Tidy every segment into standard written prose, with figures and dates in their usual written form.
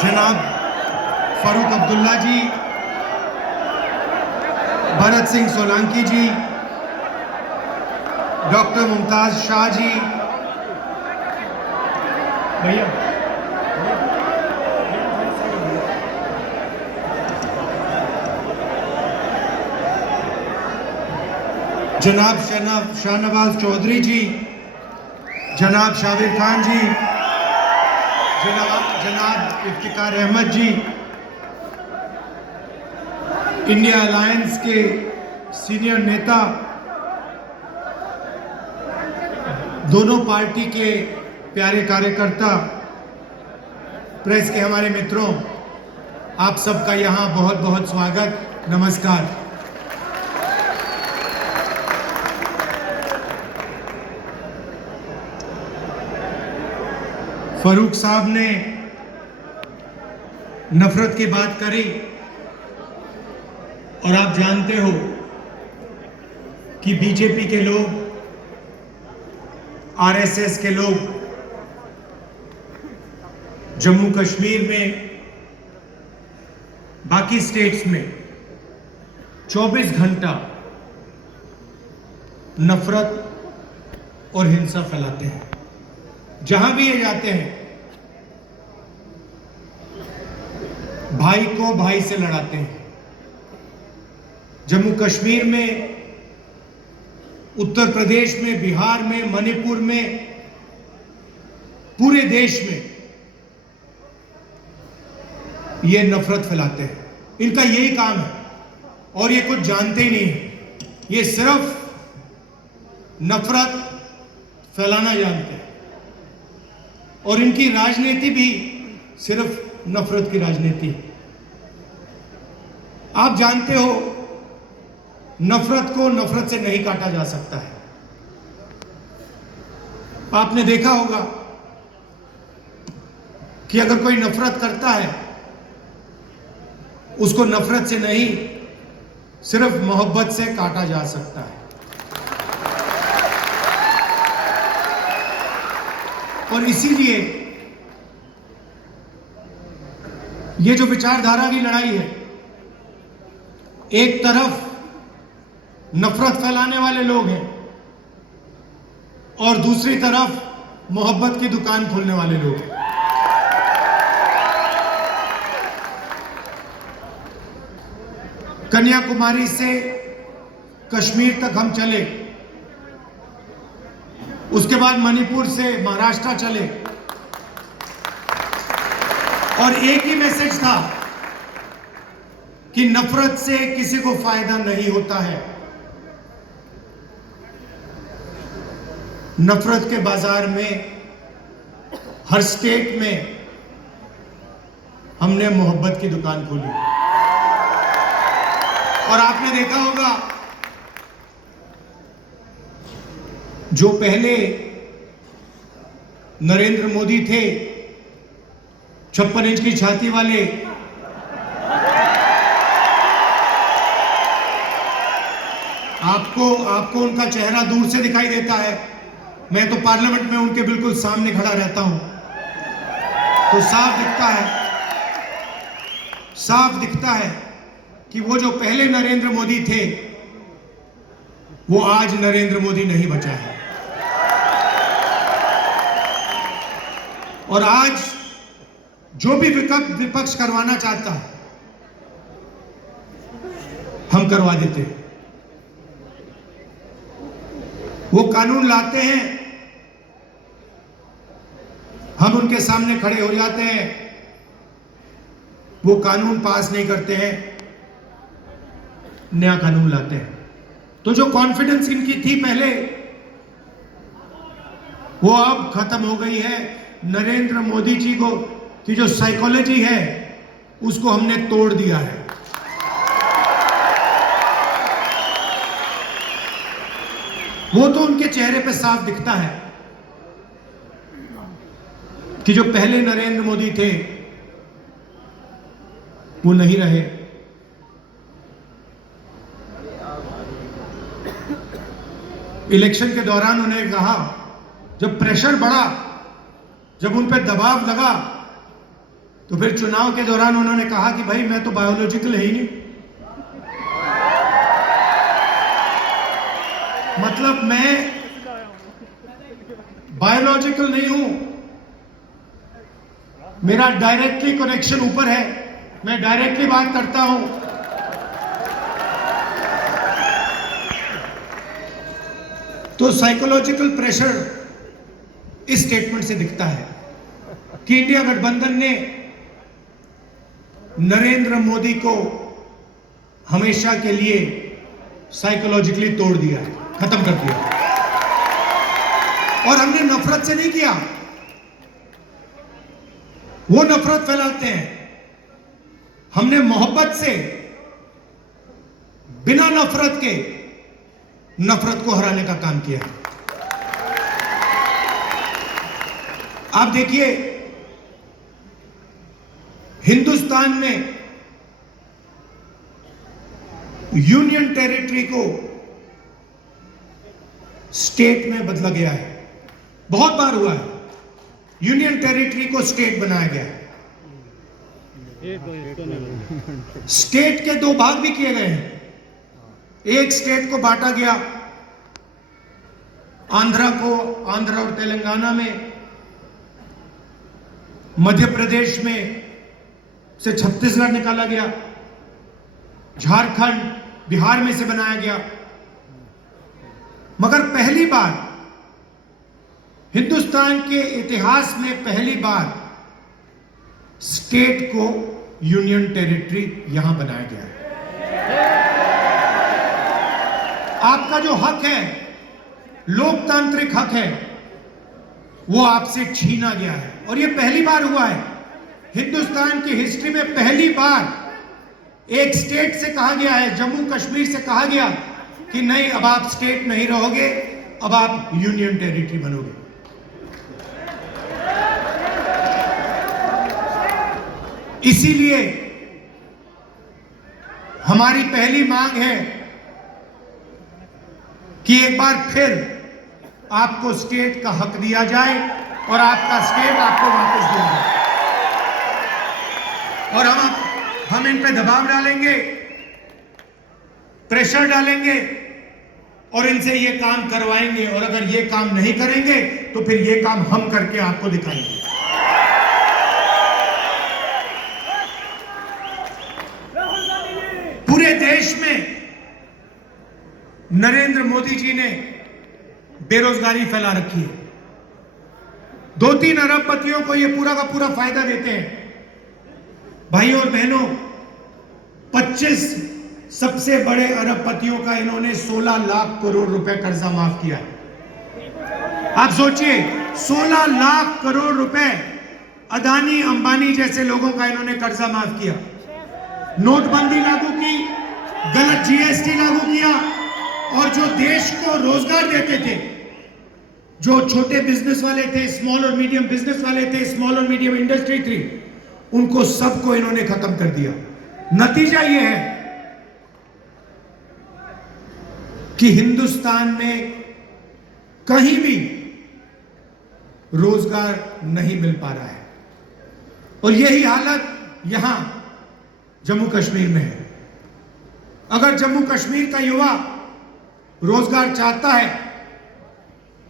जनाब फारूक अब्दुल्ला जी, भरत सिंह सोलंकी जी, डॉक्टर मुमताज शाह जी, भैया जनाब शाहनवाज चौधरी जी, जनाब शाबिर खान जी, जनाब इफ्तिकार अहमद जी, इंडिया अलायंस के सीनियर नेता, दोनों पार्टी के प्यारे कार्यकर्ता, प्रेस के हमारे मित्रों, आप सबका यहाँ बहुत बहुत स्वागत, नमस्कार। फारूक साहब ने नफरत की बात करी और आप जानते हो कि बीजेपी के लोग, आरएसएस के लोग जम्मू कश्मीर में, बाकी स्टेट्स में 24 घंटा नफरत और हिंसा फैलाते हैं। जहां भी ये जाते हैं भाई को भाई से लड़ाते हैं। जम्मू कश्मीर में, उत्तर प्रदेश में, बिहार में, मणिपुर में, पूरे देश में ये नफरत फैलाते हैं। इनका यही काम है और ये कुछ जानते ही नहीं है। ये सिर्फ नफरत फैलाना जानते हैं और इनकी राजनीति भी सिर्फ नफरत की राजनीति है। आप जानते हो नफरत को नफरत से नहीं काटा जा सकता है। आपने देखा होगा कि अगर कोई नफरत करता है, उसको नफरत से नहीं, सिर्फ मोहब्बत से काटा जा सकता है। और इसीलिए ये जो विचारधारा की लड़ाई है, एक तरफ नफरत फैलाने वाले लोग हैं और दूसरी तरफ मोहब्बत की दुकान खोलने वाले लोग हैं। कन्याकुमारी से कश्मीर तक हम चले, उसके बाद मणिपुर से महाराष्ट्र चले और एक ही मैसेज था कि नफरत से किसी को फायदा नहीं होता है। नफरत के बाजार में हर स्टेट में हमने मोहब्बत की दुकान खोली और आपने देखा होगा जो पहले नरेंद्र मोदी थे, 56 इंच की छाती वाले, आपको उनका चेहरा दूर से दिखाई देता है। मैं तो पार्लियामेंट में उनके बिल्कुल सामने खड़ा रहता हूं, तो साफ दिखता है कि वो जो पहले नरेंद्र मोदी थे, वो आज नरेंद्र मोदी नहीं बचा है। और आज जो भी विपक्ष करवाना चाहता है, हम करवा देते हैं। वो कानून लाते हैं, हम उनके सामने खड़े हो जाते हैं, वो कानून पास नहीं करते हैं, नया कानून लाते हैं। तो जो कॉन्फिडेंस इनकी थी पहले, वो अब खत्म हो गई है। नरेंद्र मोदी जी को की जो साइकोलॉजी है, उसको हमने तोड़ दिया है। वो तो उनके चेहरे पे साफ दिखता है कि जो पहले नरेंद्र मोदी थे, वो नहीं रहे। इलेक्शन के दौरान उन्हें कहा, जब प्रेशर बढ़ा, जब उन पर दबाव लगा, तो फिर चुनाव के दौरान उन्होंने कहा कि भाई मैं तो बायोलॉजिकल है ही नहीं, मतलब मैं बायोलॉजिकल नहीं हूं, मेरा डायरेक्टली कनेक्शन ऊपर है, मैं डायरेक्टली बात करता हूं। तो साइकोलॉजिकल प्रेशर इस स्टेटमेंट से दिखता है कि इंडिया गठबंधन ने नरेंद्र मोदी को हमेशा के लिए साइकोलॉजिकली तोड़ दिया, खत्म कर दिया। और हमने नफरत से नहीं किया, वो नफरत फैलाते हैं, हमने मोहब्बत से, बिना नफरत के नफरत को हराने का काम किया। आप देखिए, हिंदुस्तान में यूनियन टेरिटरी को स्टेट में बदला गया है, बहुत बार हुआ है, यूनियन टेरिटरी को स्टेट बनाया गया है। स्टेट के दो भाग भी किए गए हैं, एक स्टेट को बांटा गया, आंध्र और तेलंगाना में, मध्य प्रदेश में से छत्तीसगढ़ निकाला गया, झारखंड बिहार में से बनाया गया। मगर पहली बार हिंदुस्तान के इतिहास में पहली बार स्टेट को यूनियन टेरिटरी यहां बनाया गया है। आपका जो हक है, लोकतांत्रिक हक है, वो आपसे छीना गया है। और ये पहली बार हुआ है हिंदुस्तान की हिस्ट्री में, पहली बार एक स्टेट से कहा गया है, जम्मू कश्मीर से कहा गया कि नहीं, अब आप स्टेट नहीं रहोगे, अब आप यूनियन टेरिटरी बनोगे। इसीलिए हमारी पहली मांग है कि एक बार फिर आपको स्टेट का हक दिया जाए और आपका स्टेट आपको वापस दिया जाए। और हम इन पे दबाव डालेंगे, प्रेशर डालेंगे और इनसे ये काम करवाएंगे। और अगर ये काम नहीं करेंगे तो फिर ये काम हम करके आपको दिखाएंगे। पूरे देश में नरेंद्र मोदी जी ने बेरोजगारी फैला रखी है। 2-3 अरबपतियों को ये पूरा का पूरा फायदा देते हैं। भाई और बहनों, 25 सबसे बड़े अरबपतियों का इन्होंने 16 लाख करोड़ रुपए कर्जा माफ किया है। आप सोचिए, 16 लाख करोड़ रुपए अदानी अंबानी जैसे लोगों का इन्होंने कर्जा माफ किया। नोटबंदी लागू की, गलत जीएसटी लागू किया, और जो देश को रोजगार देते थे, जो छोटे बिजनेस वाले थे, स्मॉल और मीडियम बिजनेस वाले थे, स्मॉल और मीडियम इंडस्ट्री थी, उनको सबको इन्होंने खत्म कर दिया। नतीजा यह है कि हिंदुस्तान में कहीं भी रोजगार नहीं मिल पा रहा है। और यही हालत यहां जम्मू कश्मीर में है। अगर जम्मू कश्मीर का युवा रोजगार चाहता है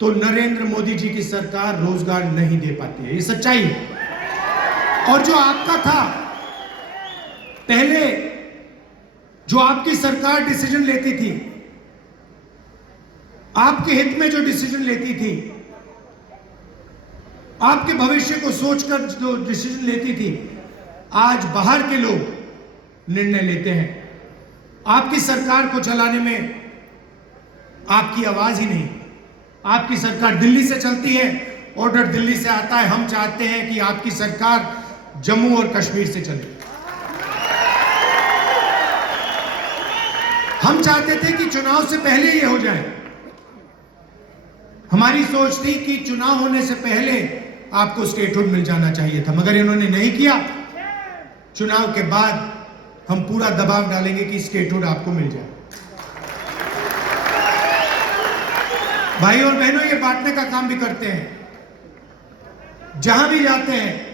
तो नरेंद्र मोदी जी की सरकार रोजगार नहीं दे पाती है, ये सच्चाई है। और जो आपका था पहले, जो आपकी सरकार डिसीजन लेती थी, आपके हित में जो डिसीजन लेती थी, आपके भविष्य को सोचकर जो डिसीजन लेती थी, आज बाहर के लोग निर्णय लेते हैं। आपकी सरकार को चलाने में आपकी आवाज ही नहीं। आपकी सरकार दिल्ली से चलती है, ऑर्डर दिल्ली से आता है। हम चाहते हैं कि आपकी सरकार जम्मू और कश्मीर से चले। हम चाहते थे कि चुनाव से पहले ये हो जाए। हमारी सोच थी कि चुनाव होने से पहले आपको स्टेटहुड मिल जाना चाहिए था, मगर इन्होंने नहीं किया। चुनाव के बाद हम पूरा दबाव डालेंगे कि स्टेटहुड आपको मिल जाए। भाई और बहनों, ये बांटने का काम भी करते हैं। जहां भी जाते हैं